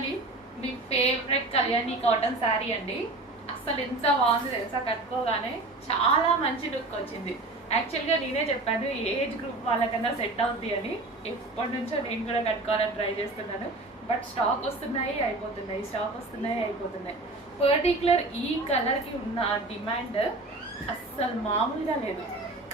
చూడండి, మీ favourite Kalyani cotton sari అండి. అసలు ఎంత బాగుంది తెలుసా, కట్టుకోగానే చాలా మంచి లుక్ వచ్చింది. యాక్చువల్గా నేనే చెప్పాను ఏజ్ గ్రూప్ వాళ్ళకన్నా సెట్ అవుద్ది అని. ఎప్పటి నుంచో నేను కూడా కట్టుకోవాలని ట్రై చేస్తున్నాను. బట్ స్టాక్ వస్తున్నాయి అయిపోతున్నాయి, స్టాక్ వస్తున్నాయి అయిపోతున్నాయి. పర్టికులర్ ఈ కలర్కి ఉన్న డిమాండ్ అస్సలు మామూలుగా లేదు.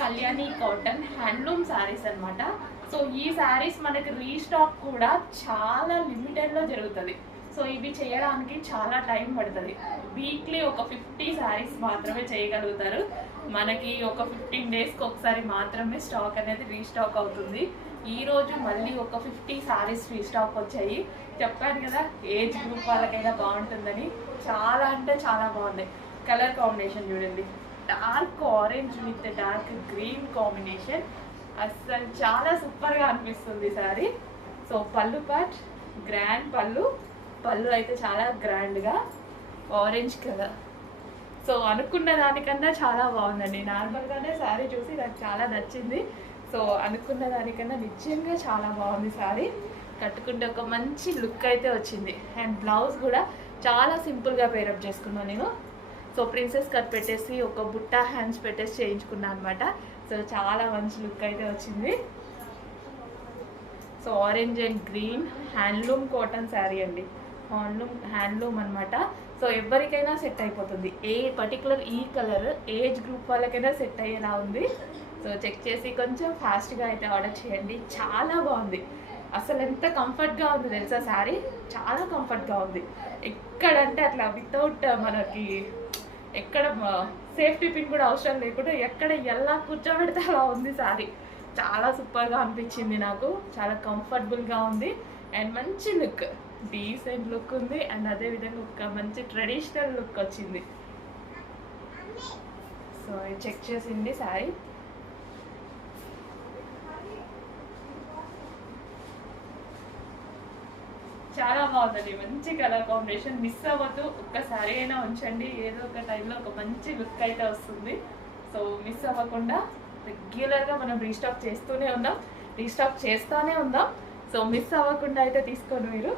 కళ్యాణి కాటన్ హ్యాండ్లూమ్ శారీస్ అనమాట. సో ఈ శారీస్ మనకి రీస్టాక్ కూడా చాలా లిమిటెడ్లో జరుగుతుంది. సో ఇవి చేయడానికి చాలా టైం పడుతుంది. వీక్లీ ఒక 50 శారీస్ మాత్రమే చేయగలుగుతారు. మనకి ఒక 15 డేస్కి ఒకసారి మాత్రమే స్టాక్ అనేది రీస్టాక్ అవుతుంది. ఈరోజు మళ్ళీ ఒక 50 శారీస్ రీస్టాక్ వచ్చాయి. చెప్పాను కదా ఏజ్ గ్రూప్ వాళ్ళకైనా బాగుంటుందని. చాలా అంటే చాలా బాగుంది. కలర్ కాంబినేషన్ చూడండి, dark orange with dark green combination. అస్సలు చాలా సూపర్గా అనిపిస్తుంది సారీ. సో పళ్ళు పార్ట్ గ్రాండ్ పళ్ళు అయితే చాలా గ్రాండ్గా ఆరెంజ్ కలర్. సో అనుకున్న దానికన్నా చాలా బాగుందండి. నార్మల్గానే శారీ చూసి నాకు చాలా నచ్చింది. సో అనుకున్న దానికన్నా నిజంగా చాలా బాగుంది శారీ. కట్టుకుంటే ఒక మంచి లుక్ అయితే వచ్చింది. అండ్ బ్లౌజ్ కూడా చాలా సింపుల్గా పేరప్ చేసుకున్నాను నేను. సో ప్రిన్సెస్ కట్ పెట్టేసి ఒక బుట్టా హ్యాండ్స్ పెట్టేసి చేయించుకున్నాను అనమాట. సో చాలా మంచి లుక్ అయితే వచ్చింది. So orange and green handloom cotton sari అండి. హ్యాండ్లూమ్ అనమాట. సో ఎవరికైనా సెట్ అయిపోతుంది. పర్టికులర్ ఈ కలర్ ఏజ్ గ్రూప్ వాళ్ళకైనా సెట్ అయ్యేలా ఉంది. సో చెక్ చేసి కొంచెం ఫాస్ట్గా అయితే ఆర్డర్ చేయండి. చాలా బాగుంది. అసలు ఎంత కంఫర్ట్గా ఉంది తెలుసా శారీ. చాలా కంఫర్ట్గా ఉంది. ఎక్కడంటే అట్లా వితౌట్ మనకి ఎక్కడ సేఫ్టీ పిన్ కూడా అవసరం లేకుండా ఎక్కడ ఎలా కూర్చోబెడితే అలా ఉంది శారీ. చాలా సూపర్గా అనిపించింది నాకు. చాలా కంఫర్టబుల్గా ఉంది అండ్ మంచి లుక్, డీసెంట్ లుక్ ఉంది. అండ్ అదేవిధంగా ఒక మంచి ట్రెడిషనల్ లుక్ వచ్చింది. సో చెక్ చేసింది శారీ. చాలా బాగుందండి. మంచి కలర్ కాంబినేషన్. మిస్ అవ్వద్దు. ఒక్కసారి అయినా ఉంచండి. ఏదో ఒక టైంలో ఒక మంచి లుక్ అయితే వస్తుంది. సో మిస్ అవ్వకుండా రెగ్యులర్గా మనం రీస్టాక్ చేస్తూనే ఉందాం, రీస్టాక్ చేస్తూనే ఉందాం. సో మిస్ అవ్వకుండా అయితే తీసుకోండి మీరు.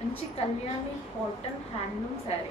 మంచి కళ్యాణి కాటన్ హ్యాండ్లూమ్ శారీ.